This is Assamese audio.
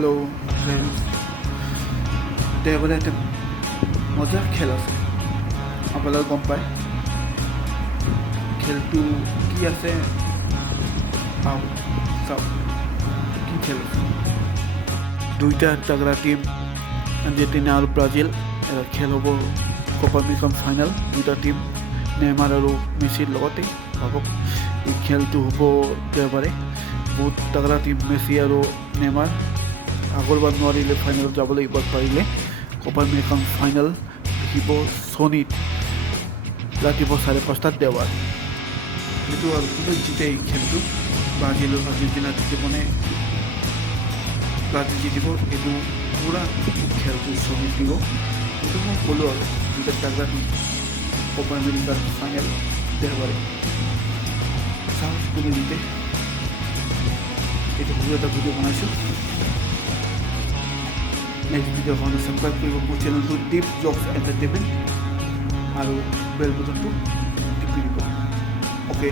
হেল্ল' ফ্ৰেণ্ডছ, দেওবাৰে এটা মজা খেল আছে, আপোনালোকে গম পায়। খেলটো কি আছে চাওক কি খেল আছে। দুইটা তাগৰা টিম আৰ্জেণ্টিনা আৰু ব্ৰাজিল। এটা খেল হ'ব কোপা আমেৰিকান ফাইনেল। দুটা টিম নেইমাৰ আৰু মেছিৰ লগতে ভাবক এই খেলটো হ'ব দেওবাৰে। বহুত তাগৰা টিম মেছি আৰু নেইমাৰ। আগৰবাৰ নোৱাৰিলে ফাইনেলত যাবলৈ, এইবাৰ পাৰিলে। কোপা আমেৰিকান ফাইনেল দেখিব ছনীত ৰাতিপুৱা 5:30 দেওবাৰ। সেইটো আৰু কোনে জিতে এই খেলটো, ব্ৰাজিল আৰু আৰ্জেণ্টিনা জিকিব নে ব্ৰাজিল জিকিব, এইটো পূৰা খেলটো ছনীত দিব। সেইটো মই ক'লোঁ আৰু দুটা তাগৰা টিম কোপা আমেৰিকান ফাইনেল দেওবাৰে। চাওঁ কোনে জিতে। এইটো সৰু এটা ভিডিঅ' বনাইছোঁ। নেক্সট ভিডিঅ'খন ছাবস্ক্ৰাইব কৰিব মোৰ চেনেলটো ডিপ ব্লগছ এণ্টাৰটেইনমেণ্ট আৰু বেল বটনটো টিপি দিব। অ'কে।